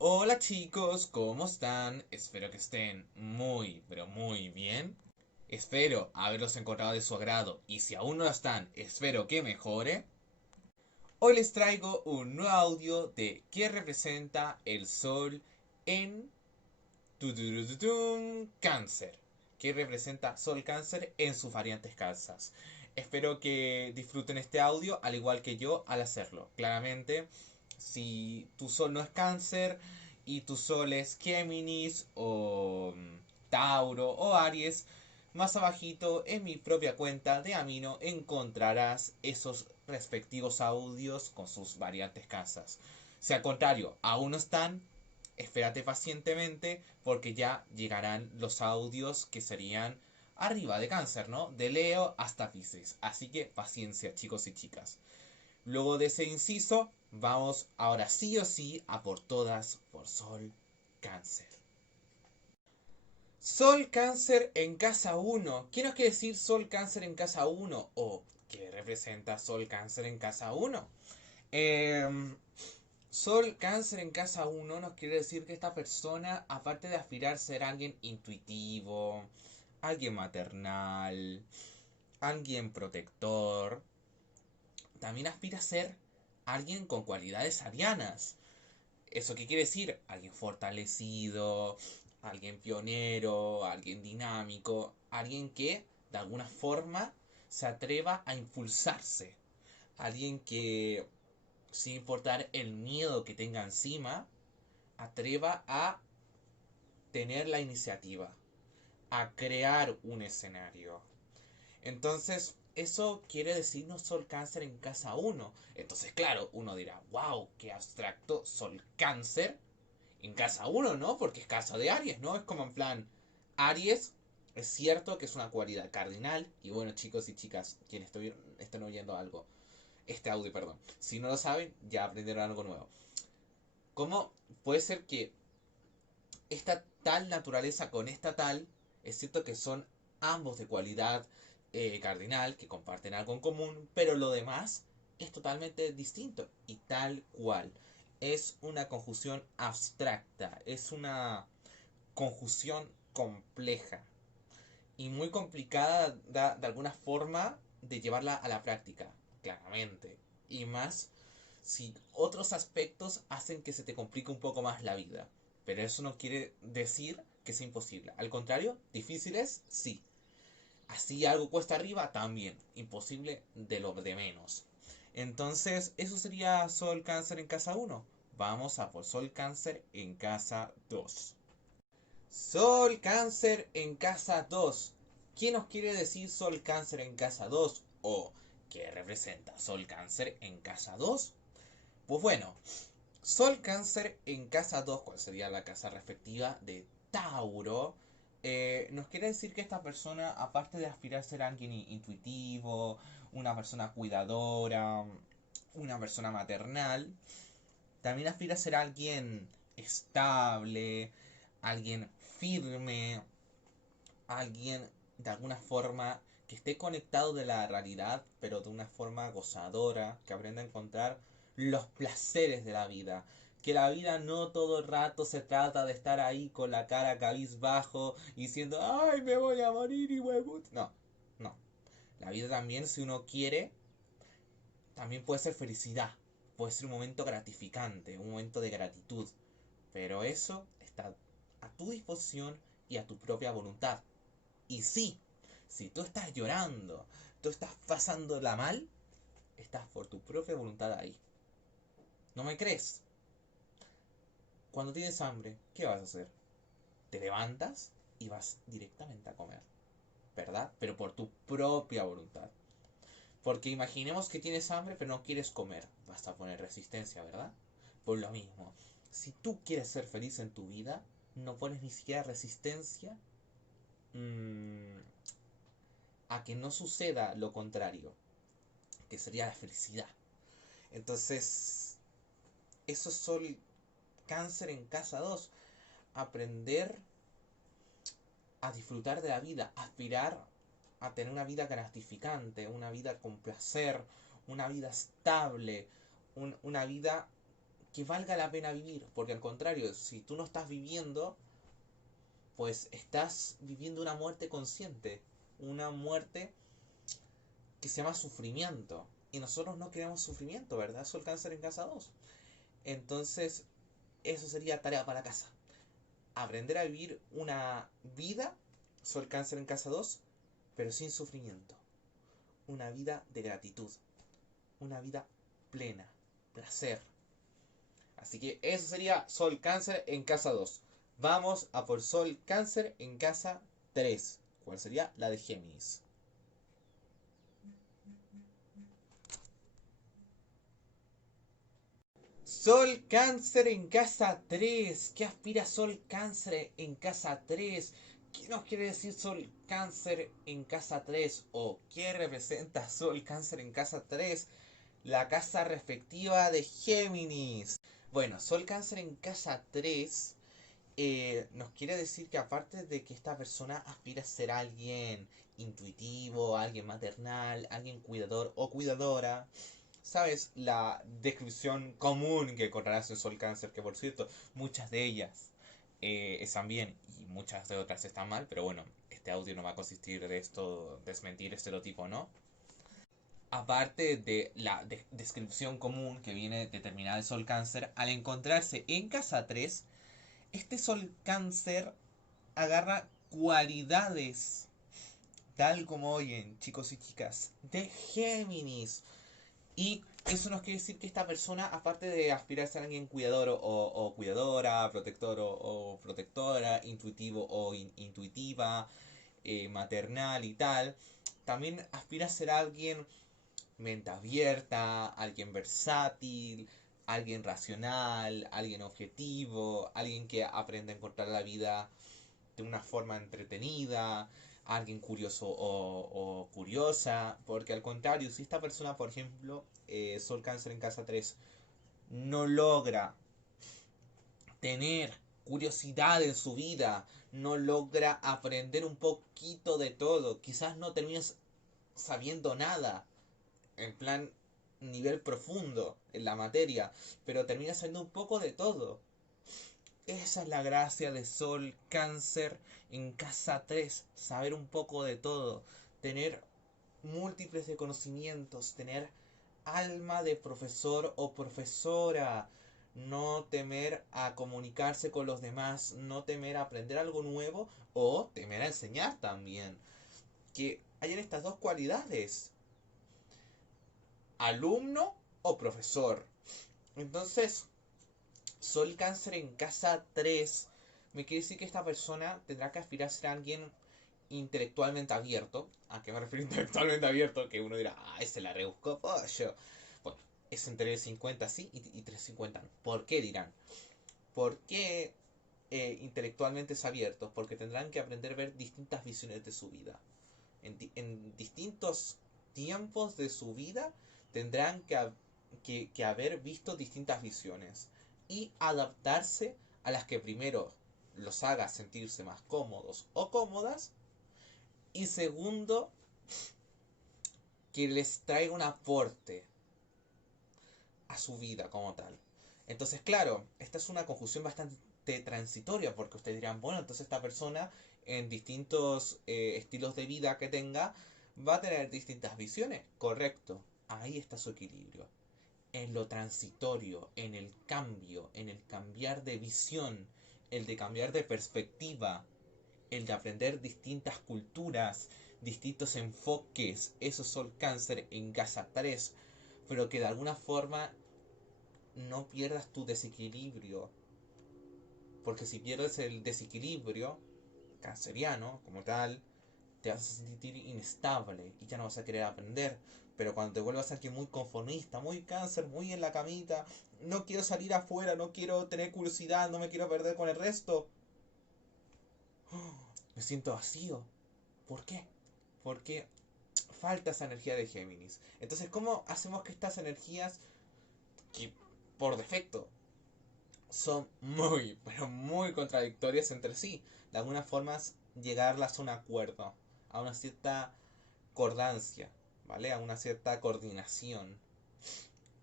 Hola chicos, ¿cómo están? Espero que estén muy, pero muy bien. Espero haberlos encontrado de su agrado y si aún no lo están, espero que mejore. Hoy les traigo un nuevo audio de qué representa el sol en Cáncer. ¿Qué representa Sol Cáncer en sus variantes calzas? Espero que disfruten este audio al igual que yo al hacerlo. Claramente, si tu Sol no es Cáncer y tu Sol es Géminis o Tauro o Aries, más abajito en mi propia cuenta de Amino encontrarás esos respectivos audios con sus variantes casas. Si al contrario aún no están, espérate pacientemente porque ya llegarán los audios que serían arriba de Cáncer, ¿no? De Leo hasta Pisces. Así que paciencia, chicos y chicas. Luego de ese inciso, vamos ahora sí o sí a por todas por Sol Cáncer. Sol Cáncer en casa uno. ¿Qué nos quiere decir Sol Cáncer en casa uno? ¿O qué representa Sol Cáncer en casa uno? Sol Cáncer en casa uno nos quiere decir que esta persona, aparte de aspirar a ser alguien intuitivo, alguien maternal, alguien protector, también aspira a ser alguien con cualidades arianas. ¿Eso qué quiere decir? Alguien fortalecido, alguien pionero, alguien dinámico, alguien que de alguna forma se atreva a impulsarse. Alguien que, sin importar el miedo que tenga encima, atreva a tener la iniciativa, a crear un escenario. Entonces, eso quiere decirnos Sol Cáncer en casa uno. Entonces, claro, uno dirá, wow, qué abstracto Sol Cáncer en casa uno, ¿no? Porque es casa de Aries, ¿no? Es como en plan, Aries es cierto que es una cualidad cardinal. Y bueno, chicos y chicas, quienes estén oyendo algo, este audio, perdón. Si no lo saben, ya aprendieron algo nuevo. ¿Cómo puede ser que esta tal naturaleza con esta tal, es cierto que son ambos de cualidad cardinal, que comparten algo en común, pero lo demás es totalmente distinto y tal cual. Es una conjunción abstracta, es una conjunción compleja y muy complicada de alguna forma de llevarla a la práctica, claramente. Y más si otros aspectos hacen que se te complique un poco más la vida. Pero eso no quiere decir que sea imposible. Al contrario, difíciles, sí. Así algo cuesta arriba, también. Imposible de lo de menos. Entonces, eso sería Sol Cáncer en casa uno. Vamos a por Sol Cáncer en casa 2. Sol Cáncer en casa 2. ¿Qué nos quiere decir Sol Cáncer en casa 2? ¿O qué representa Sol Cáncer en casa 2? Pues bueno, Sol Cáncer en casa 2, ¿cuál sería la casa respectiva de Tauro? Nos quiere decir que esta persona, aparte de aspirar a ser alguien intuitivo, una persona cuidadora, una persona maternal, también aspira a ser alguien estable, alguien firme, alguien de alguna forma que esté conectado de la realidad, pero de una forma gozadora, que aprenda a encontrar los placeres de la vida. Que la vida no todo el rato se trata de estar ahí con la cara cabizbajo diciendo, ay, me voy a morir y huevut. No, no. La vida también, si uno quiere, también puede ser felicidad. Puede ser un momento gratificante, un momento de gratitud. Pero eso está a tu disposición y a tu propia voluntad. Y sí, si tú estás llorando, tú estás pasándola mal, estás por tu propia voluntad ahí. ¿No me crees? Cuando tienes hambre, ¿qué vas a hacer? Te levantas y vas directamente a comer, ¿verdad? Pero por tu propia voluntad. Porque imaginemos que tienes hambre pero no quieres comer. Vas a poner resistencia, ¿verdad? Por lo mismo, si tú quieres ser feliz en tu vida, no pones ni siquiera resistencia mmm, a que no suceda lo contrario, que sería la felicidad. Entonces, eso es Sol Cáncer en casa 2. Aprender a disfrutar de la vida, aspirar a tener una vida gratificante, una vida con placer, una vida estable, una vida que valga la pena vivir. Porque al contrario, si tú no estás viviendo, pues estás viviendo una muerte consciente. Una muerte que se llama sufrimiento. Y nosotros no queremos sufrimiento, ¿verdad? Eso el cáncer en casa 2. Entonces, eso sería tarea para la casa. Aprender a vivir una vida, Sol Cáncer en casa 2, pero sin sufrimiento. Una vida de gratitud. Una vida plena. Placer. Así que eso sería Sol Cáncer en casa 2. Vamos a por Sol Cáncer en casa 3. ¿Cuál sería? La de Géminis. Sol Cáncer en casa 3. ¿Qué aspira Sol Cáncer en casa 3? ¿Qué nos quiere decir Sol Cáncer en casa 3? ¿O qué representa Sol Cáncer en casa 3? La casa respectiva de Géminis. Bueno, Sol Cáncer en casa 3 nos quiere decir que aparte de que esta persona aspira a ser alguien intuitivo, alguien maternal, alguien cuidador o cuidadora, ¿sabes? La descripción común que encontrarás en Sol Cáncer, que por cierto, muchas de ellas están bien y muchas de otras están mal, pero bueno, este audio no va a consistir de esto, desmentir estereotipo, ¿no? Aparte de la descripción común que viene determinada de Sol Cáncer, al encontrarse en casa 3, este Sol Cáncer agarra cualidades, tal como oyen, chicos y chicas, de Géminis. Y eso nos quiere decir que esta persona, aparte de aspirar a ser alguien cuidador o cuidadora, protector o protectora, intuitivo o intuitiva, maternal y tal, también aspira a ser alguien mente abierta, alguien versátil, alguien racional, alguien objetivo, alguien que aprende a encontrar la vida de una forma entretenida, alguien curioso o curiosa, porque al contrario, si esta persona, por ejemplo, Sol Cáncer en casa 3, no logra tener curiosidad en su vida, no logra aprender un poquito de todo, quizás no termines sabiendo nada, en plan nivel profundo en la materia, pero termina sabiendo un poco de todo. Esa es la gracia de Sol Cáncer en casa 3, saber un poco de todo, tener múltiples de conocimientos, tener alma de profesor o profesora, no temer a comunicarse con los demás, no temer a aprender algo nuevo o temer a enseñar también. Que hayan estas dos cualidades, alumno o profesor. Entonces, Sol Cáncer en casa 3 me quiere decir que esta persona tendrá que aspirar a ser alguien intelectualmente abierto. ¿A qué me refiero intelectualmente abierto? Que uno dirá, ese la rebuscó pollo. Bueno, es entre 50 sí y 350 no. ¿Por qué dirán? ¿Por qué intelectualmente es abierto? Porque tendrán que aprender a ver distintas visiones de su vida. En distintos tiempos de su vida tendrán que haber visto distintas visiones y adaptarse a las que primero los haga sentirse más cómodos o cómodas y segundo que les traiga un aporte a su vida como tal. Entonces, claro, esta es una confusión bastante transitoria porque ustedes dirán, bueno, entonces esta persona en distintos estilos de vida que tenga va a tener distintas visiones. Correcto, ahí está su equilibrio. En lo transitorio, en el cambio, en el cambiar de visión, el de cambiar de perspectiva, el de aprender distintas culturas, distintos enfoques, eso es Sol Cáncer en casa 3, pero que de alguna forma no pierdas tu desequilibrio, porque si pierdes el desequilibrio canceriano como tal, te vas a sentir inestable y ya no vas a querer aprender. Pero cuando te vuelvas alguien muy conformista, muy cáncer, muy en la camita, no quiero salir afuera, no quiero tener curiosidad, no me quiero perder con el resto, me siento vacío. ¿Por qué? Porque falta esa energía de Géminis. Entonces, ¿cómo hacemos que estas energías, que por defecto son muy, pero muy contradictorias entre sí, de alguna forma llegarlas a un acuerdo, a una cierta concordancia, ¿vale? A una cierta coordinación.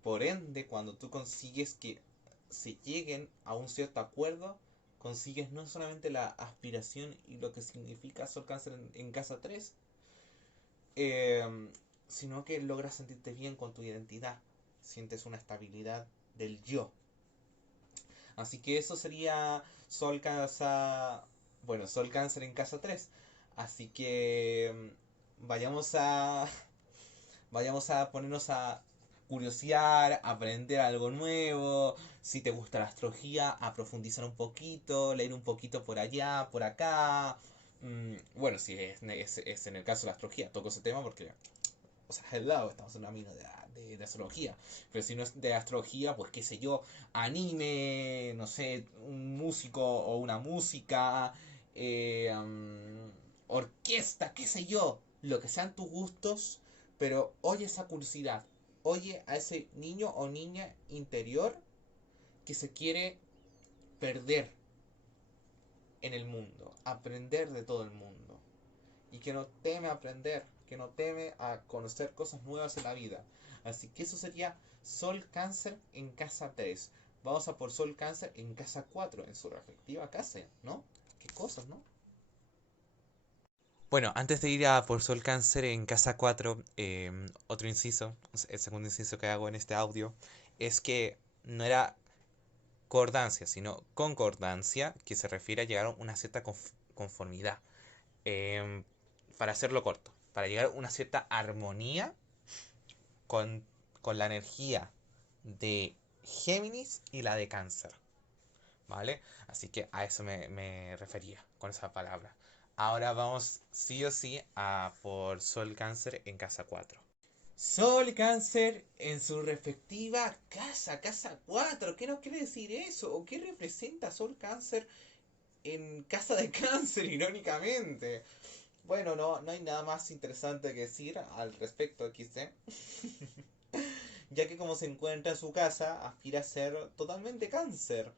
Por ende, cuando tú consigues que si lleguen a un cierto acuerdo, consigues no solamente la aspiración y lo que significa Sol Cáncer en casa 3, eh, sino que logras sentirte bien con tu identidad, sientes una estabilidad del yo. Así que eso sería Sol Casa, bueno, Sol Cáncer en casa 3. Así que vayamos a vayamos a ponernos a curiosear, aprender algo nuevo. Si te gusta la astrología, a profundizar un poquito, leer un poquito por allá, por acá. Bueno, si es en el caso de la astrología, toco ese tema porque, o sea, hello, estamos en una mina de astrología. Pero si no es de astrología, pues qué sé yo, anime, no sé, un músico o una música, orquesta, qué sé yo, lo que sean tus gustos, pero oye esa curiosidad, oye a ese niño o niña interior que se quiere perder en el mundo, aprender de todo el mundo y que no teme a aprender, que no teme a conocer cosas nuevas en la vida. Así que eso sería Sol Cáncer en casa 3. Vamos a por Sol Cáncer en casa 4, en su respectiva casa, ¿no? Qué cosas, ¿no? Bueno, antes de ir a por Sol Cáncer en casa 4, otro inciso, el segundo inciso que hago en este audio, es que no era cordancia, sino concordancia, que se refiere a llegar a una cierta conformidad. Em, para hacerlo corto, para llegar a una cierta armonía con, con la energía de Géminis y la de Cáncer, ¿vale? Así que a eso me refería con esa palabra. Ahora vamos sí o sí a por Sol Cáncer en casa 4. Sol Cáncer en su respectiva casa, casa 4. ¿Qué nos quiere decir eso? ¿O qué representa Sol Cáncer en casa de Cáncer, irónicamente? Bueno, no hay nada más interesante que decir al respecto, XD. Ya que como se encuentra en su casa, aspira a ser totalmente cáncer.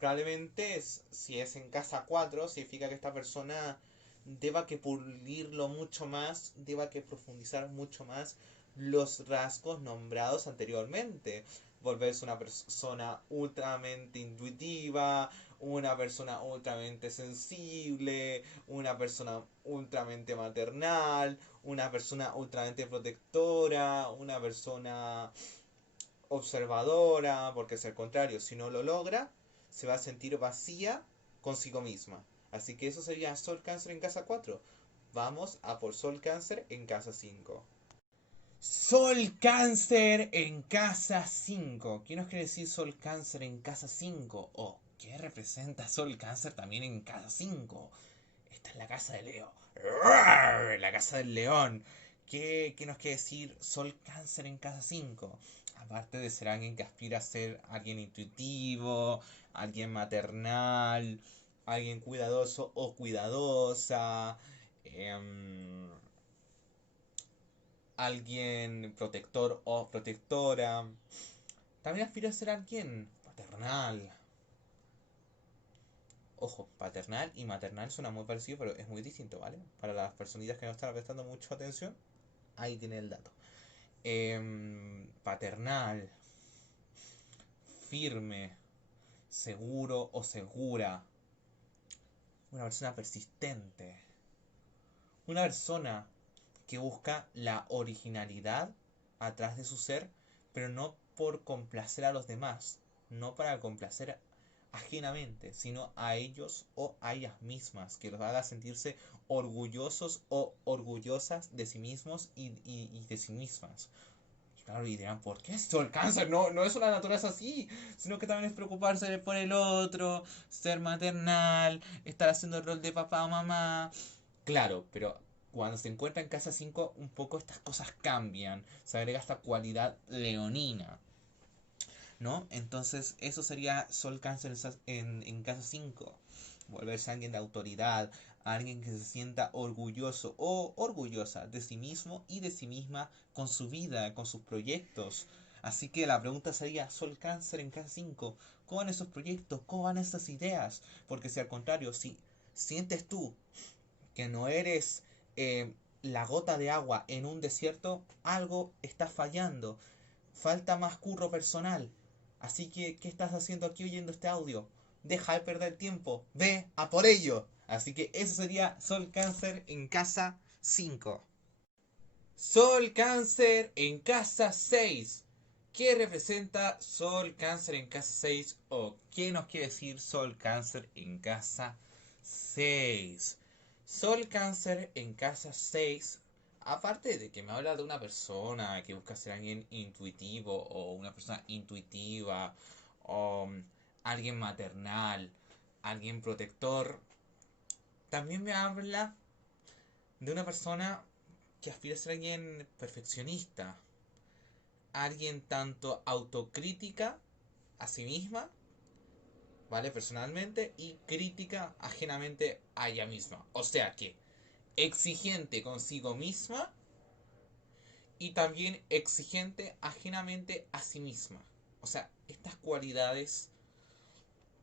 Probablemente, si es en casa 4 significa que esta persona deba que pulirlo mucho más, deba que profundizar mucho más los rasgos nombrados anteriormente. Volverse una persona ultramente intuitiva, una persona ultramente sensible, una persona ultramente maternal, una persona ultramente protectora, una persona observadora, porque es el contrario, si no lo logra, se va a sentir vacía consigo misma. Así que eso sería Sol Cáncer en casa 4. Vamos a por Sol Cáncer en casa 5. Sol Cáncer en casa 5. ¿Qué nos quiere decir Sol Cáncer en casa 5? ¿O qué representa Sol Cáncer también en casa 5? Esta es la casa de Leo. La casa del león. ¿Qué nos quiere decir Sol Cáncer en casa 5? Aparte de ser alguien que aspira a ser alguien intuitivo, alguien maternal, alguien cuidadoso o cuidadosa, em, alguien protector o protectora. También aspira a ser alguien paternal. Ojo, paternal y maternal suena muy parecido, pero es muy distinto, ¿vale? Para las personitas que no están prestando mucha atención, ahí tiene el dato. Paternal, firme, seguro o segura. Una persona persistente. Una persona que busca la originalidad atrás de su ser, pero no por complacer a los demás, no para complacer ajenamente, sino a ellos o a ellas mismas, que los haga sentirse orgullosos o orgullosas de sí mismos y de sí mismas. Y claro, y dirán, ¿por qué esto? El cáncer no es una naturaleza así, sino que también es preocuparse por el otro, ser maternal, estar haciendo el rol de papá o mamá. Claro, pero cuando se encuentra en casa 5 un poco estas cosas cambian. Se agrega esta cualidad leonina, ¿no? Entonces, eso sería Sol Cáncer en casa 5. Volverse alguien de autoridad, alguien que se sienta orgulloso o orgullosa de sí mismo y de sí misma con su vida, con sus proyectos. Así que la pregunta sería, Sol Cáncer en casa 5, ¿cómo van esos proyectos? ¿Cómo van esas ideas? Porque si al contrario, si sientes tú que no eres la gota de agua en un desierto, algo está fallando. Falta más curro personal. Así que, ¿qué estás haciendo aquí oyendo este audio? Deja de perder tiempo, ve a por ello. Así que eso sería Sol Cáncer en casa 5. Sol Cáncer en casa 6. ¿Qué representa Sol Cáncer en casa 6? ¿O qué nos quiere decir Sol Cáncer en casa 6? Sol Cáncer en casa 6, aparte de que me habla de una persona que busca ser alguien intuitivo o una persona intuitiva o alguien maternal, alguien protector, también me habla de una persona que aspira a ser alguien perfeccionista, alguien tanto autocrítica a sí misma, ¿vale? Personalmente, y crítica ajenamente a ella misma. O sea que exigente consigo misma y también exigente ajenamente a sí misma. O sea, estas cualidades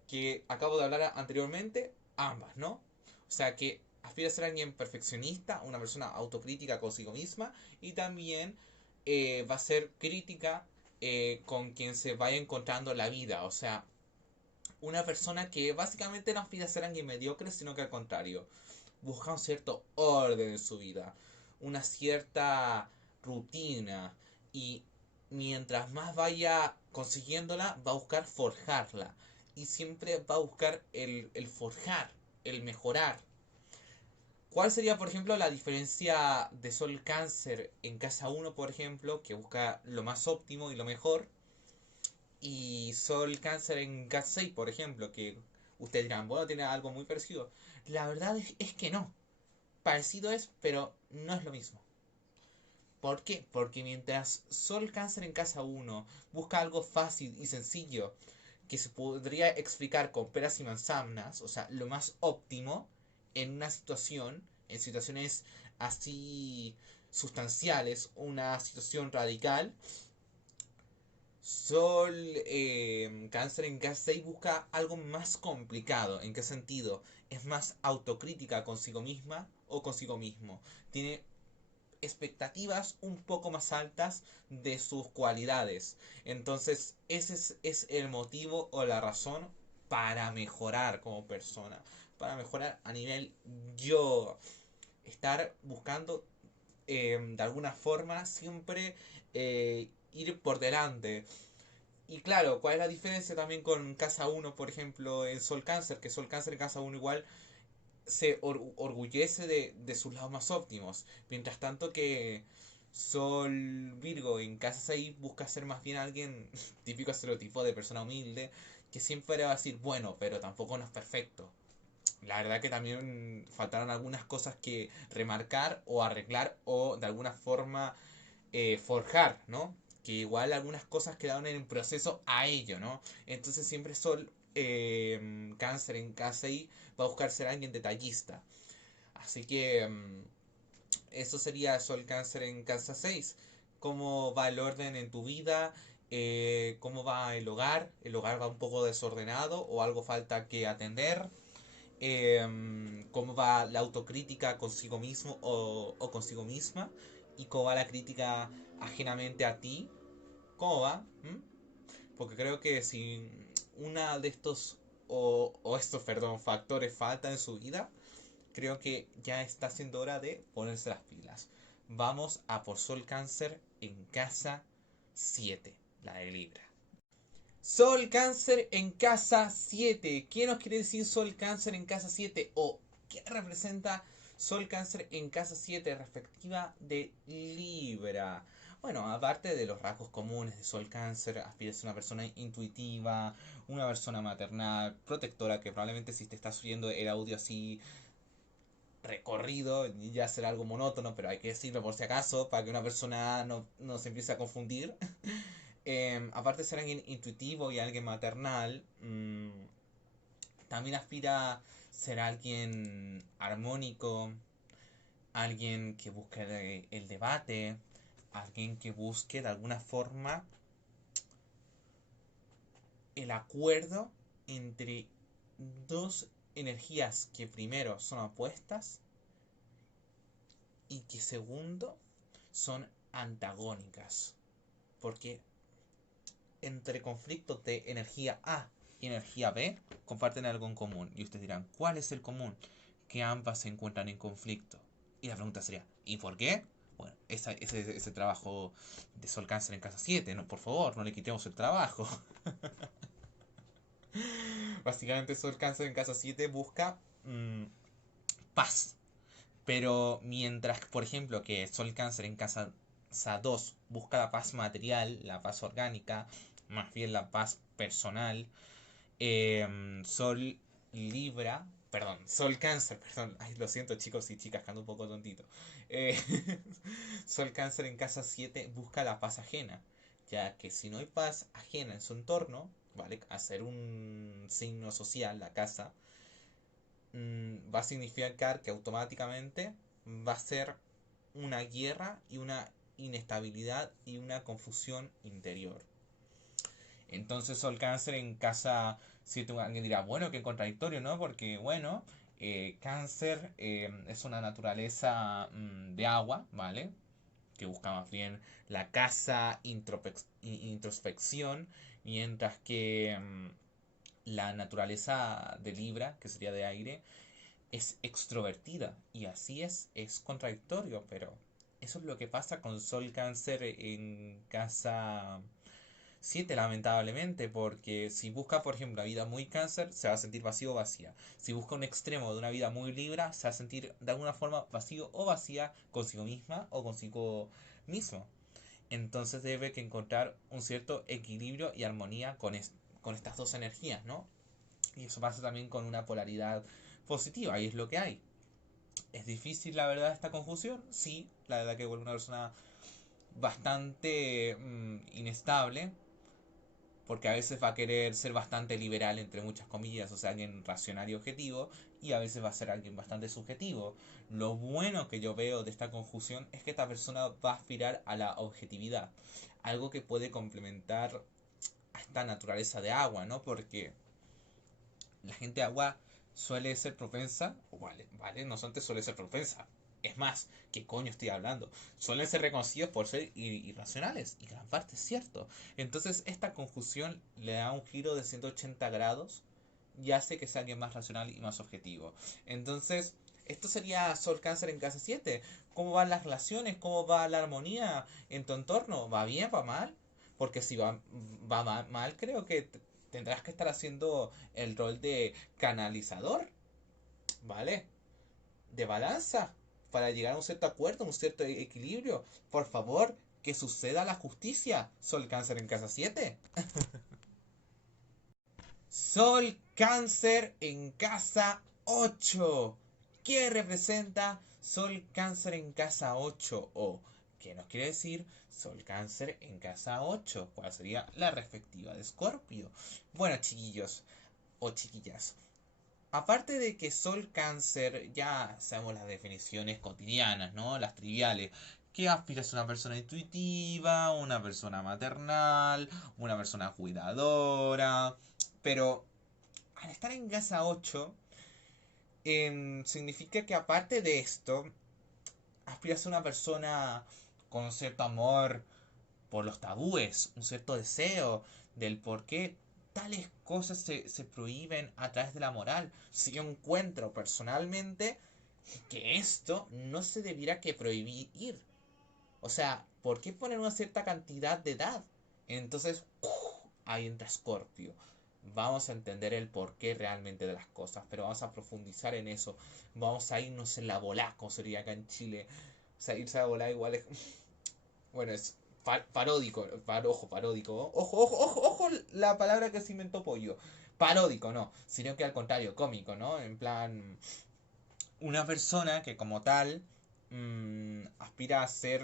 que acabo de hablar anteriormente, ambas, ¿no? O sea, que aspira a ser alguien perfeccionista, una persona autocrítica consigo misma y también va a ser crítica con quien se vaya encontrando la vida. O sea, una persona que básicamente no aspira a ser alguien mediocre, sino que al contrario, busca un cierto orden en su vida, una cierta rutina y mientras más vaya consiguiéndola, va a buscar forjarla y siempre va a buscar el forjar, el mejorar. ¿Cuál sería, por ejemplo, la diferencia de Sol Cáncer en casa uno, por ejemplo, que busca lo más óptimo y lo mejor, y Sol Cáncer en casa 6, por ejemplo, que ustedes dirán, bueno, tiene algo muy parecido? La verdad es que no. Parecido es, pero no es lo mismo. ¿Por qué? Porque mientras Sol Cáncer en casa uno busca algo fácil y sencillo que se podría explicar con peras y manzanas, o sea, lo más óptimo en una situación, en situaciones así sustanciales, una situación radical, Sol Cáncer en casa 6 busca algo más complicado. ¿En qué sentido? Es más autocrítica consigo misma o consigo mismo. Tiene expectativas un poco más altas de sus cualidades. Entonces, es el motivo o la razón para mejorar como persona. Para mejorar a nivel yo. Estar buscando de alguna forma siempre ir por delante. Y claro, ¿cuál es la diferencia también con Casa uno, por ejemplo, en Sol Cáncer? Que Sol Cáncer en Casa uno igual se orgullece de sus lados más óptimos. Mientras tanto que Sol Virgo en Casa 6 busca ser más bien alguien típico estereotipo de persona humilde, que siempre va a decir, bueno, pero tampoco no es perfecto. La verdad que también faltaron algunas cosas que remarcar o arreglar o de alguna forma forjar, ¿no? Que igual algunas cosas quedaron en el proceso a ello, ¿no? Entonces siempre Sol Cáncer en KCI va a buscar ser alguien detallista. Así que eso sería Sol Cáncer en casa 6. ¿Cómo va el orden en tu vida? ¿Cómo va el hogar? ¿El hogar va un poco desordenado o algo falta que atender? ¿Cómo va la autocrítica consigo mismo o consigo misma? ¿Y cómo va la crítica ajenamente a ti? ¿Cómo va? ¿Mm? Porque creo que si una de estos o estos, perdón, factores falta en su vida, creo que ya está siendo hora de ponerse las pilas. Vamos a por Sol Cáncer en casa 7, la de Libra. Sol Cáncer en casa 7. ¿Qué nos quiere decir Sol Cáncer en casa 7? ¿O qué representa Sol Cáncer en casa 7 respectiva de Libra? Bueno, aparte de los rasgos comunes de Sol Cáncer, aspira a ser una persona intuitiva, una persona maternal, protectora, que probablemente si te estás oyendo el audio así recorrido, ya será algo monótono, pero hay que decirlo por si acaso, para que una persona no se empiece a confundir. Aparte de ser alguien intuitivo y alguien maternal, también aspira a ser alguien armónico, alguien que busque el debate, alguien que busque de alguna forma el acuerdo entre dos energías que primero son opuestas y que segundo son antagónicas. Porque entre conflictos de energía A y energía B comparten algo en común. Y ustedes dirán, ¿cuál es el común? Que ambas se encuentran en conflicto. Y la pregunta sería, ¿y por qué? Bueno, ese trabajo de Sol Cáncer en casa 7, no, por favor, no le quitemos el trabajo. Básicamente Sol Cáncer en casa 7 busca paz. Pero mientras, por ejemplo, que Sol Cáncer en casa 2 busca la paz material, la paz orgánica, más bien la paz personal, Sol Libra, perdón, Sol Cáncer, perdón, ay, lo siento chicos y chicas, que ando un poco tontito. Eh, Sol Cáncer en casa 7 busca la paz ajena, ya que si no hay paz ajena en su entorno, ¿vale? Hacer un signo social, la casa, va a significar que automáticamente va a ser una guerra y una inestabilidad y una confusión interior. Entonces Sol Cáncer en casa 7, alguien dirá, bueno, qué contradictorio, ¿no? Porque, bueno, Cáncer es una naturaleza de agua, ¿vale? Que busca más bien la casa, introspección, mientras que la naturaleza de Libra, que sería de aire, es extrovertida. Y así es contradictorio, pero eso es lo que pasa con Sol Cáncer en casa 7 lamentablemente, porque si busca, por ejemplo, una vida muy Cáncer, se va a sentir vacío o vacía. Si busca un extremo de una vida muy Libra, se va a sentir de alguna forma vacío o vacía consigo misma o consigo mismo. Entonces debe que encontrar un cierto equilibrio y armonía con estas dos energías, ¿no? Y eso pasa también con una polaridad positiva, y es lo que hay. ¿Es difícil la verdad esta confusión? Sí, la verdad que vuelve una persona bastante inestable, porque a veces va a querer ser bastante liberal, entre muchas comillas, o sea, alguien racional y objetivo, y a veces va a ser alguien bastante subjetivo. Lo bueno que yo veo de esta confusión es que esta persona va a aspirar a la objetividad, algo que puede complementar a esta naturaleza de agua, ¿no? Porque la gente de agua suele ser propensa, vale, no solamente suele ser propensa, es más, ¿qué coño estoy hablando? Suelen ser reconocidos por ser irracionales, y gran parte es cierto. Entonces, esta confusión le da un giro de 180 grados y hace que sea alguien más racional y más objetivo. Entonces, esto sería Sol Cáncer en casa 7. ¿Cómo van las relaciones? ¿Cómo va la armonía en tu entorno? ¿Va bien? ¿Va mal? Porque si va mal, creo que tendrás que estar haciendo el rol de canalizador, ¿vale? De balanza, para llegar a un cierto acuerdo, un cierto equilibrio. Por favor, que suceda la justicia. Sol Cáncer en casa 7. Sol Cáncer en casa 8. ¿Qué representa Sol Cáncer en casa 8? O, ¿qué nos quiere decir Sol Cáncer en casa 8? ¿Cuál sería la respectiva de Escorpio? Bueno, chiquillos o chiquillas, aparte de que Sol Cáncer, ya sabemos las definiciones cotidianas, ¿no? Las triviales. ¿Qué aspira a ser una persona intuitiva, una persona maternal, una persona cuidadora? Pero al estar en casa 8, significa que aparte de esto, aspira a ser una persona con un cierto amor por los tabúes, un cierto deseo del por qué tales cosas se prohíben a través de la moral. Si yo encuentro personalmente que esto no se debiera que prohibir. O sea, ¿por qué poner una cierta cantidad de edad? Entonces, ahí entra Scorpio. Vamos a entender el porqué realmente de las cosas, pero vamos a profundizar en eso. Vamos a irnos en la bola, como sería acá en Chile. O sea, irse a la bola igual es. Bueno, es paródico, ojo, paródico. Ojo, ojo, ojo, ojo, la palabra que se inventó Pollo. Paródico, no, sino que al contrario, cómico, ¿no? En plan, una persona que como tal aspira a ser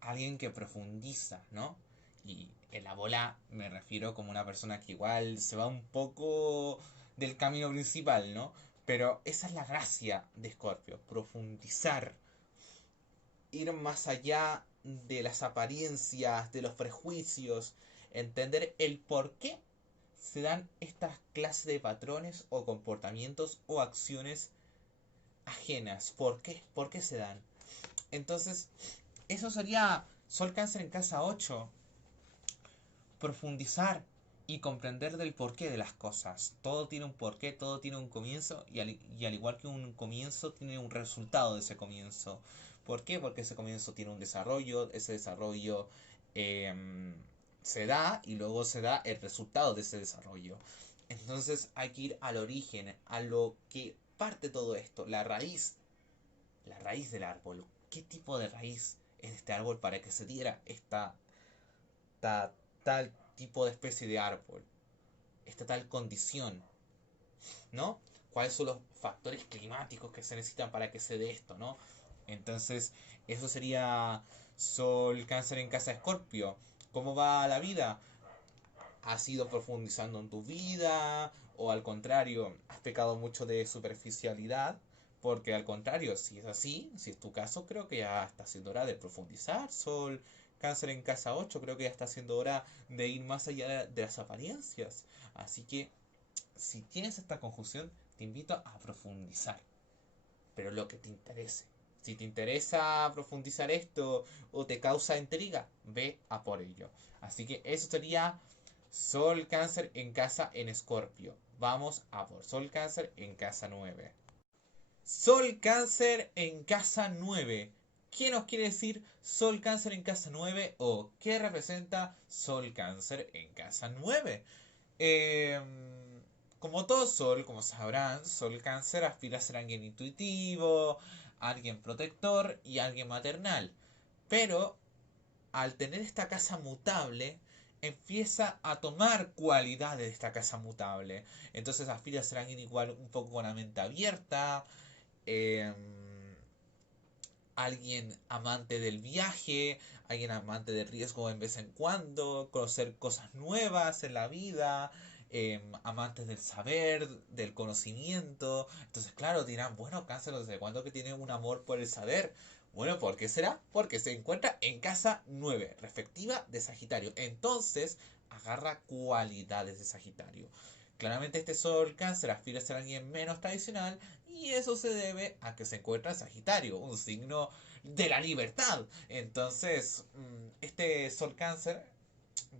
alguien que profundiza, ¿no? Y en la bola me refiero como una persona que igual se va un poco del camino principal, ¿no? Pero esa es la gracia de Scorpio, profundizar, ir más allá de las apariencias, de los prejuicios, entender el por qué se dan estas clases de patrones o comportamientos o acciones ajenas. ¿Por qué? ¿Por qué se dan? Entonces, eso sería Sol Cáncer en casa 8. profundizar y comprender del porqué de las cosas. Todo tiene un porqué, todo tiene un comienzo y al igual que un comienzo tiene un resultado de ese comienzo. ¿Por qué? Porque ese comienzo tiene un desarrollo, ese desarrollo se da y luego se da el resultado de ese desarrollo. Entonces hay que ir al origen, a lo que parte todo esto, la raíz del árbol. ¿Qué tipo de raíz es este árbol para que se diera esta tal tipo de especie de árbol? Esta tal condición, ¿no? ¿Cuáles son los factores climáticos que se necesitan para que se dé esto, ¿no? Entonces, eso sería Sol, Cáncer en casa Escorpio. ¿Cómo va la vida? ¿Has ido profundizando en tu vida? ¿O al contrario, has pecado mucho de superficialidad? Porque al contrario, si es así, si es tu caso, creo que ya está siendo hora de profundizar. Sol, Cáncer en casa 8, creo que ya está siendo hora de ir más allá de las apariencias. Así que, si tienes esta conjunción, te invito a profundizar, pero lo que te interese. Si te interesa profundizar esto o te causa intriga, ve a por ello. Así que eso sería Sol Cáncer en casa en Escorpio. Vamos a por Sol Cáncer en casa 9. Sol Cáncer en casa 9. ¿Qué nos quiere decir Sol Cáncer en casa 9 o qué representa Sol Cáncer en casa 9? Eh, Como todo Sol, como sabrán, Sol Cáncer aspira a ser alguien intuitivo, alguien protector y alguien maternal. Pero al tener esta casa mutable, empieza a tomar cualidades de esta casa mutable. Entonces aspira a ser alguien igual un poco con la mente abierta, eh, alguien amante del viaje, alguien amante del riesgo en vez en cuando, conocer cosas nuevas en la vida, amantes del saber, del conocimiento. Entonces, claro, dirán, bueno, Cáncer, ¿desde cuándo que tiene un amor por el saber? Bueno, ¿por qué será? Porque se encuentra en casa 9, respectiva de Sagitario. Entonces, agarra cualidades de Sagitario. Claramente este Sol Cáncer aspira a ser alguien menos tradicional y eso se debe a que se encuentra en Sagitario, un signo de la libertad. Entonces, este Sol Cáncer,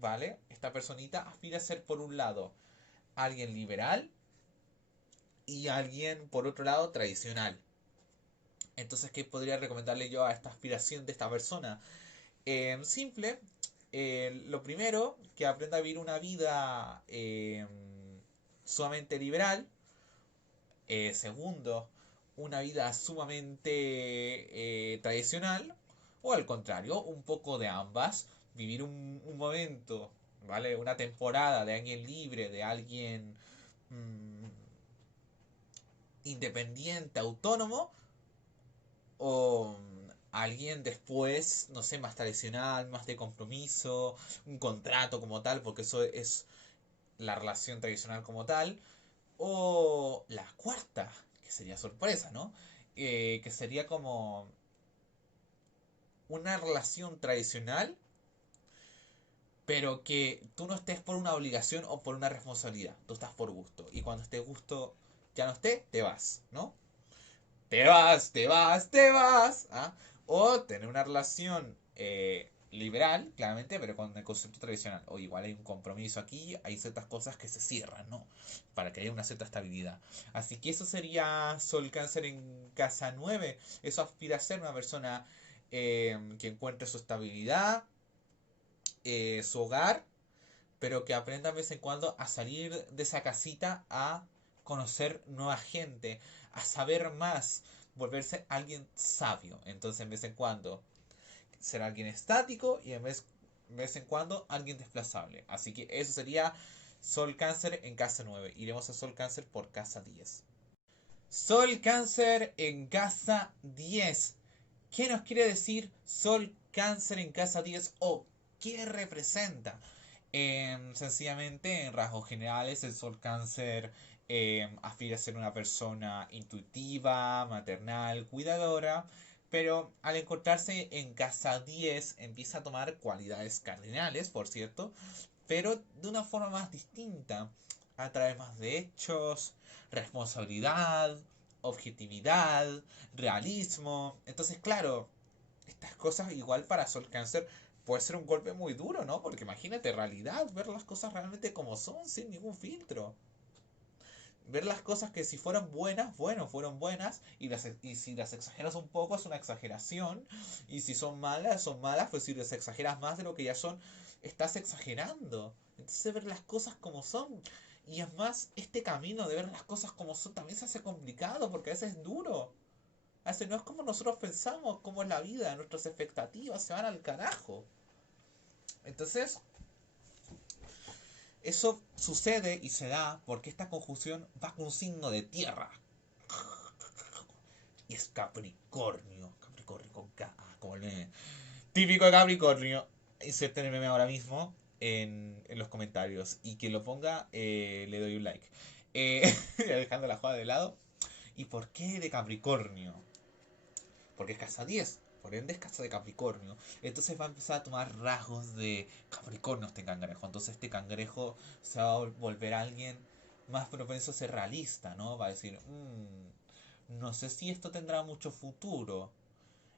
¿vale? Esta personita aspira a ser por un lado alguien liberal y alguien por otro lado tradicional. Entonces, ¿qué podría recomendarle yo a esta aspiración de esta persona? Simple, lo primero, que aprenda a vivir una vida sumamente liberal. Segundo, una vida sumamente tradicional. O al contrario, un poco de ambas. Vivir un momento, ¿vale? Una temporada de alguien libre, de alguien mm, independiente, autónomo. O alguien después, no sé, más tradicional, más de compromiso, un contrato como tal, porque eso es la relación tradicional como tal. O la cuarta, que sería sorpresa, ¿no? Que sería como una relación tradicional, pero que tú no estés por una obligación o por una responsabilidad. Tú estás por gusto. Y cuando este gusto ya no esté, te vas, ¿no? Te vas, te vas, te vas. ¿Ah? O tener una relación liberal, claramente, pero con el concepto tradicional. O igual hay un compromiso aquí, hay ciertas cosas que se cierran, ¿no? Para que haya una cierta estabilidad. Así que eso sería Sol Cáncer en casa 9. Eso aspira a ser una persona que encuentre su estabilidad, su hogar, pero que aprenda de vez en cuando a salir de esa casita a conocer nueva gente, a saber más, volverse alguien sabio. Entonces, en vez en cuando, ser alguien estático y en vez en cuando, alguien desplazable. Así que eso sería Sol Cáncer en casa 9. Iremos a Sol Cáncer por casa 10. Sol Cáncer en casa 10. ¿Qué nos quiere decir Sol Cáncer en casa 10 o qué representa? Sencillamente, en rasgos generales, el Sol Cáncer aspira a ser una persona intuitiva, maternal, cuidadora, pero al encontrarse en casa 10 empieza a tomar cualidades cardinales, por cierto, pero de una forma más distinta, a través más de hechos, responsabilidad, objetividad, realismo. Entonces, claro, estas cosas igual para Sol Cáncer puede ser un golpe muy duro, ¿no? Porque imagínate, realidad, ver las cosas realmente como son, sin ningún filtro. Ver las cosas que si fueran buenas, bueno, fueron buenas, y si las exageras un poco es una exageración, y si son malas, pues si las exageras más de lo que ya son, estás exagerando. Entonces ver las cosas como son. Y es más, este camino de ver las cosas como son también se hace complicado, porque a veces es duro. A veces no es como nosotros pensamos, como es la vida, nuestras expectativas se van al carajo. Entonces, eso sucede y se da porque esta conjunción va con un signo de tierra. Y es Capricornio. Capricornio con K. Como el meme. Típico de Capricornio. Inserten el meme ahora mismo en los comentarios. Y quien lo ponga, le doy un like. Dejando la jugada de lado. ¿Y por qué de Capricornio? Porque es casa 10. Por ende es casa de Capricornio. Entonces va a empezar a tomar rasgos de Capricornio este cangrejo. Entonces este cangrejo se va a volver alguien más propenso a ser realista, ¿no? Va a decir, no sé si esto tendrá mucho futuro.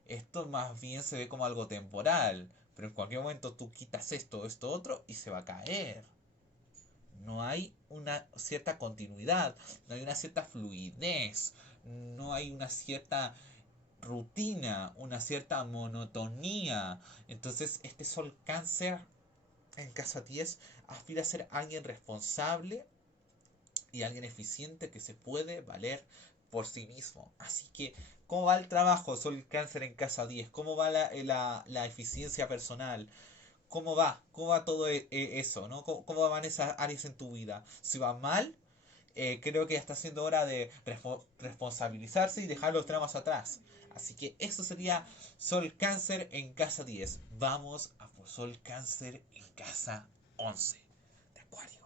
Esto más bien se ve como algo temporal. Pero en cualquier momento tú quitas esto otro y se va a caer. No hay una cierta continuidad, no hay una cierta fluidez, no hay una cierta rutina, una cierta monotonía. Entonces este sol cáncer en casa 10 aspira a ser alguien responsable y alguien eficiente que se puede valer por sí mismo. Así que, ¿cómo va el trabajo Sol Cáncer en casa 10? ¿Cómo va la eficiencia personal? ¿Cómo va? ¿Cómo va todo eso? ¿No? ¿Cómo van esas áreas en tu vida? Si va mal, creo que ya está siendo hora de responsabilizarse y dejar los dramas atrás. Así que eso sería Sol Cáncer en casa 10. Vamos a por Sol Cáncer en casa 11 de Acuario.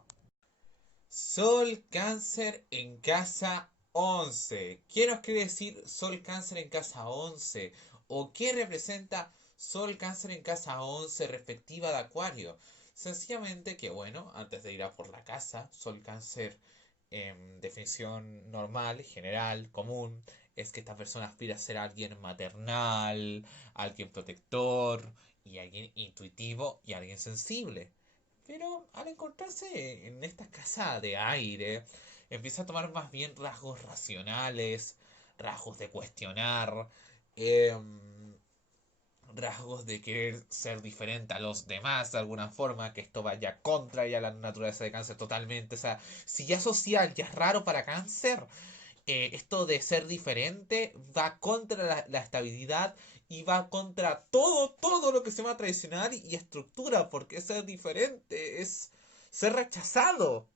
Sol Cáncer en casa 11. ¿Qué nos quiere decir Sol Cáncer en casa 11? ¿O qué representa Sol Cáncer en casa 11 respectiva de Acuario? Sencillamente que, bueno, antes de ir a por la casa, Sol Cáncer en definición normal, general, común, es que esta persona aspira a ser alguien maternal, alguien protector, y alguien intuitivo y alguien sensible. Pero al encontrarse en esta casa de aire, empieza a tomar más bien rasgos racionales, rasgos de cuestionar, em, rasgos de querer ser diferente a los demás de alguna forma, que esto vaya contra ya la naturaleza de cáncer totalmente. O sea, si ya social ya es raro para cáncer, esto de ser diferente va contra la estabilidad y va contra todo lo que se llama tradicional y estructura, porque ser diferente es ser rechazado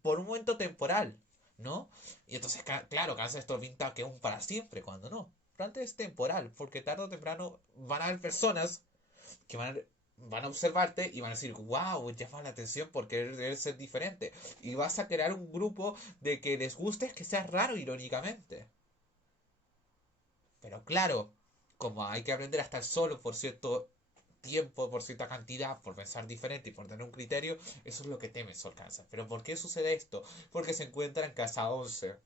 por un momento temporal, ¿no? Y entonces, claro, cáncer esto pinta que es un para siempre, cuando no. Pero antes es temporal, porque tarde o temprano van a haber personas que van a observarte y van a decir, wow, llama la atención porque eres ser diferente. Y vas a crear un grupo de que les guste que seas raro, irónicamente. Pero claro, como hay que aprender a estar solo por cierto tiempo, por cierta cantidad, por pensar diferente y por tener un criterio, eso es lo que teme Sol Cáncer. Pero ¿por qué sucede esto? Porque se encuentra en casa 11.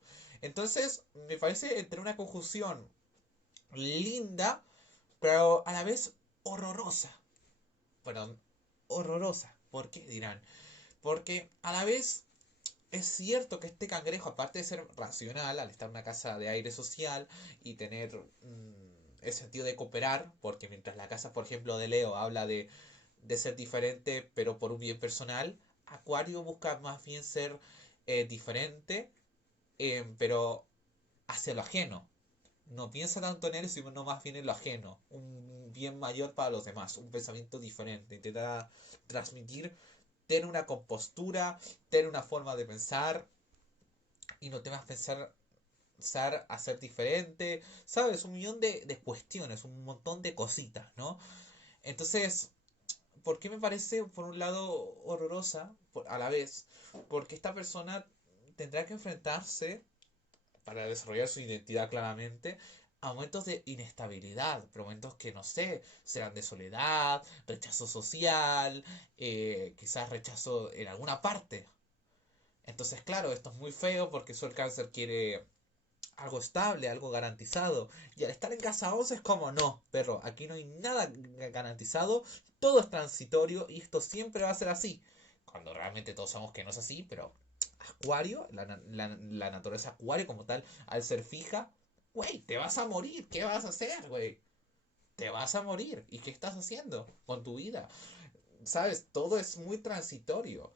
Entonces, me parece entre una conjunción linda, pero a la vez horrorosa. Perdón, horrorosa. ¿Por qué dirán? Porque a la vez es cierto que este cangrejo, aparte de ser racional, al estar en una casa de aire social y tener el sentido de cooperar, porque mientras la casa, por ejemplo, de Leo habla de ser diferente, pero por un bien personal, Acuario busca más bien ser diferente, pero hacia lo ajeno. No piensa tanto en él, sino más bien en lo ajeno. Un bien mayor para los demás, un pensamiento diferente. Intenta transmitir, tener una compostura, tener una forma de pensar y no temas pensar a ser diferente. ¿Sabes? Un millón de cuestiones, un montón de cositas, ¿no? Entonces, ¿por qué me parece, por un lado, horrorosa a la vez? Porque esta persona tendrá que enfrentarse para desarrollar su identidad claramente a momentos de inestabilidad, pero momentos que no sé, serán de soledad, rechazo social, quizás rechazo en alguna parte. Entonces, claro, esto es muy feo porque Sol Cáncer quiere algo estable, algo garantizado. Y al estar en casa 11 es como, no, perro, aquí no hay nada garantizado, todo es transitorio y esto siempre va a ser así. Cuando realmente todos sabemos que no es así, pero Acuario, la naturaleza Acuario como tal, al ser fija, güey, te vas a morir, ¿qué vas a hacer, güey? Te vas a morir. ¿Y qué estás haciendo con tu vida? ¿Sabes? Todo es muy transitorio.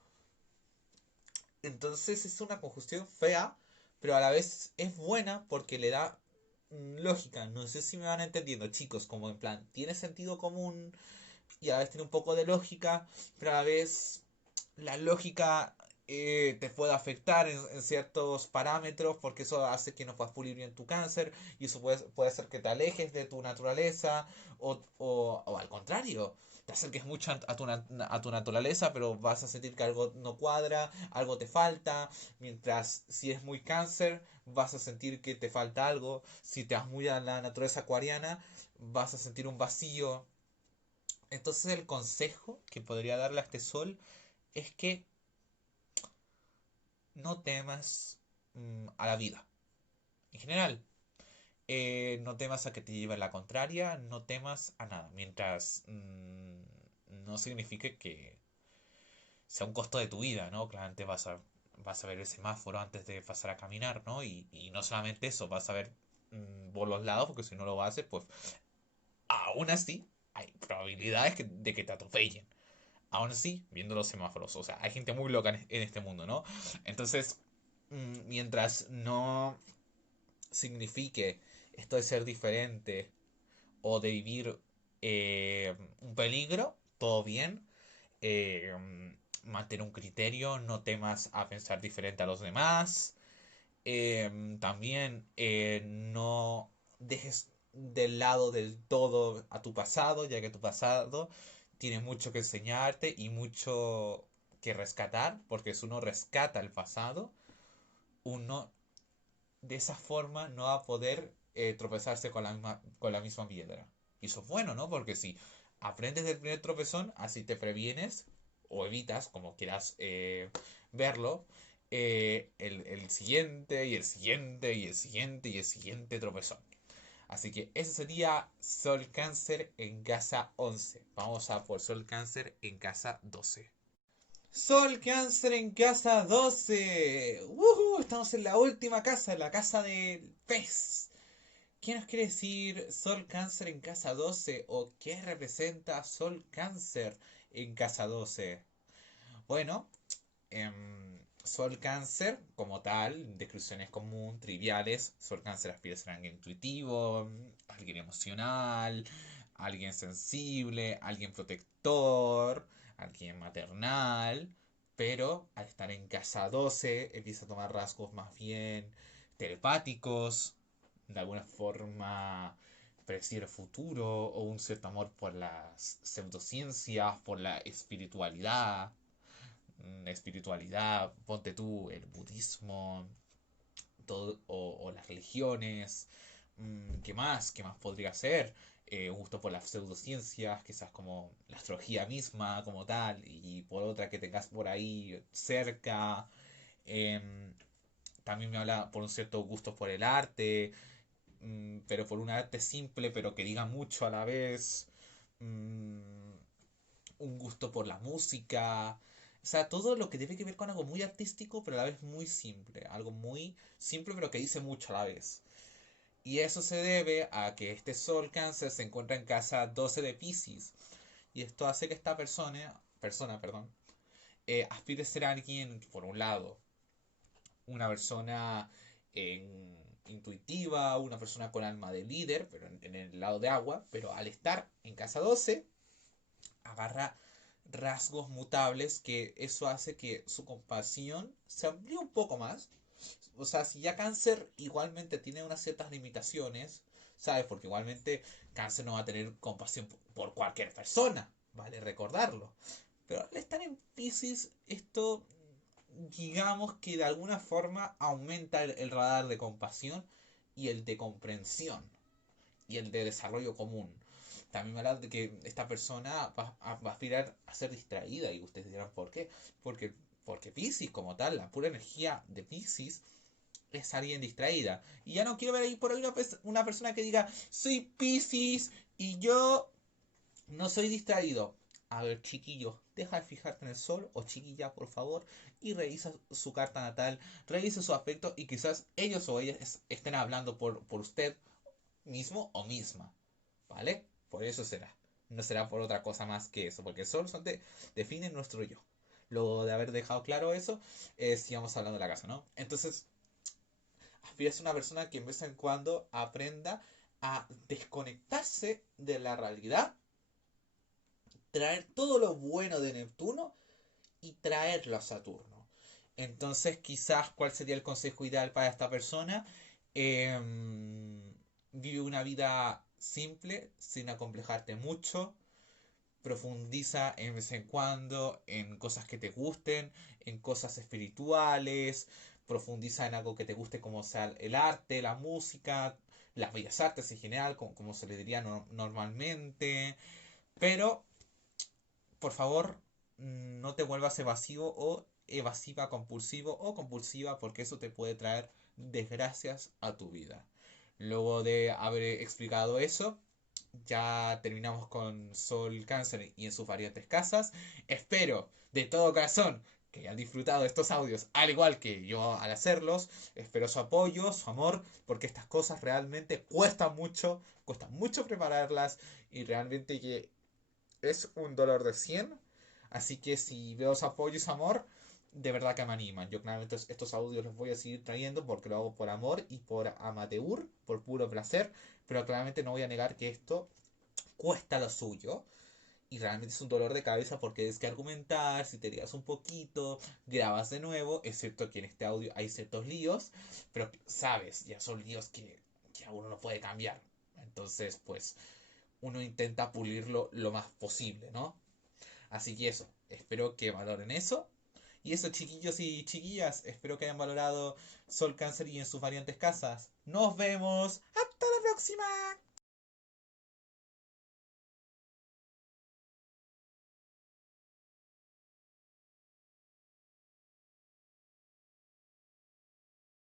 Entonces es una conjunción fea, pero a la vez es buena porque le da lógica. No sé si me van entendiendo, chicos, como en plan, tiene sentido común y a la vez tiene un poco de lógica, pero a la vez la lógica te puede afectar en ciertos parámetros porque eso hace que no puedas pulir bien tu cáncer y eso puede hacer que te alejes de tu naturaleza o al contrario. Te acerques mucho a tu naturaleza, pero vas a sentir que algo no cuadra, algo te falta. Mientras si es muy cáncer, vas a sentir que te falta algo. Si te vas muy a la naturaleza acuariana, vas a sentir un vacío. Entonces el consejo que podría darle a este sol es que no temas a la vida. En general, no temas a que te lleve la contraria, no temas a nada. Mientras no signifique que sea un costo de tu vida, ¿no? Claramente vas a ver el semáforo antes de pasar a caminar, ¿no? Y no solamente eso, vas a ver por los lados, porque si no lo haces, pues aún así hay probabilidades de que te atropellen. Aún así, viendo los semáforos. O sea, hay gente muy loca en este mundo, ¿no? Entonces, mientras no signifique esto de ser diferente o de vivir un peligro, todo bien. Eh, Mantener un criterio, no temas a pensar diferente a los demás. También no dejes de lado del todo a tu pasado, ya que tu pasado tiene mucho que enseñarte y mucho que rescatar, porque si uno rescata el pasado, uno de esa forma no va a poder tropezarse con la misma piedra. Y eso es bueno, ¿no? Porque si aprendes del primer tropezón, así te previenes o evitas, como quieras verlo, el siguiente y el siguiente y el siguiente y el siguiente tropezón. Así que ese sería Sol Cáncer en casa 11. Vamos a por Sol Cáncer en casa 12. Sol Cáncer en casa 12. Estamos en la última casa, la casa del pez. ¿Qué nos quiere decir Sol Cáncer en casa 12? ¿O qué representa Sol Cáncer en casa 12? Bueno, Sol Cáncer, como tal, descripciones común, triviales. Sol Cáncer aspira a ser alguien intuitivo, alguien emocional, alguien sensible, alguien protector, alguien maternal. Pero al estar en casa 12 empieza a tomar rasgos más bien telepáticos, de alguna forma predecir el futuro o un cierto amor por las pseudociencias, por la espiritualidad espiritualidad, ponte tú el budismo todo, o las religiones, ¿qué más? ¿Qué más podría ser? Un gusto por las pseudociencias, quizás como la astrología misma como tal, y por otra que tengas por ahí cerca. Em, También me habla por un cierto gusto por el arte, pero por un arte simple, pero que diga mucho a la vez. Mm, un gusto por la música. O sea, todo lo que tiene que ver con algo muy artístico, pero a la vez muy simple. Algo muy simple, pero que dice mucho a la vez. Y eso se debe a que este Sol Cáncer se encuentra en casa 12 de Pisces. Y esto hace que esta persona, perdón, aspire a ser alguien, por un lado, una persona intuitiva, una persona con alma de líder, pero en el lado de agua, pero al estar en casa 12 agarra rasgos mutables que eso hace que su compasión se amplíe un poco más. O sea, si ya cáncer igualmente tiene unas ciertas limitaciones, ¿sabes? Porque igualmente cáncer no va a tener compasión por cualquier persona, ¿vale? Recordarlo. Pero al estar en Pisces, esto digamos que de alguna forma aumenta el radar de compasión y el de comprensión y el de desarrollo común. También me habla de que esta persona va a aspirar a ser distraída y ustedes dirán, ¿por qué? Porque Pisces como tal, la pura energía de Pisces es alguien distraída. Y ya no quiero ver ahí por ahí una persona que diga, soy Piscis y yo no soy distraído. A ver, chiquillo, deja de fijarte en el sol, o chiquilla, por favor, y revisa su carta natal, revisa su aspecto, y quizás ellos o ellas estén hablando por usted mismo o misma, ¿vale? Por eso será. No será por otra cosa más que eso, porque el sol define nuestro yo. Luego de haber dejado claro eso, sigamos hablando de la casa, ¿no? Entonces, es una persona que en vez en cuando aprenda a desconectarse de la realidad, traer todo lo bueno de Neptuno y traerlo a Saturno. Entonces, quizás, ¿cuál sería el consejo ideal para esta persona? Eh, Vive una vida simple, sin acomplejarte mucho. Profundiza en vez en cuando en cosas que te gusten, en cosas espirituales. Profundiza en algo que te guste, como sea el arte, la música, las bellas artes en general, como se le diría normalmente. Pero por favor, no te vuelvas evasivo o evasiva compulsivo o compulsiva, porque eso te puede traer desgracias a tu vida. Luego de haber explicado eso, ya terminamos con Sol Cáncer y en sus variantes casas. Espero de todo corazón que hayan disfrutado de estos audios, al igual que yo al hacerlos. Espero su apoyo, su amor, porque estas cosas realmente cuesta mucho prepararlas, y realmente que es un dolor de 100. Así que si veo su apoyo y su amor, de verdad que me animan. Yo claramente estos audios los voy a seguir trayendo porque lo hago por amor y por amateur, por puro placer. Pero claramente no voy a negar que esto cuesta lo suyo. Y realmente es un dolor de cabeza porque tienes que argumentar, si te digas un poquito, grabas de nuevo, es cierto que en este audio hay ciertos líos, pero sabes, ya son líos que a uno no puede cambiar. Entonces, pues, uno intenta pulirlo lo más posible, ¿no? Así que eso, espero que valoren eso. Y eso, chiquillos y chiquillas, espero que hayan valorado Sol Cáncer y en sus variantes casas. Nos vemos. Hasta la próxima.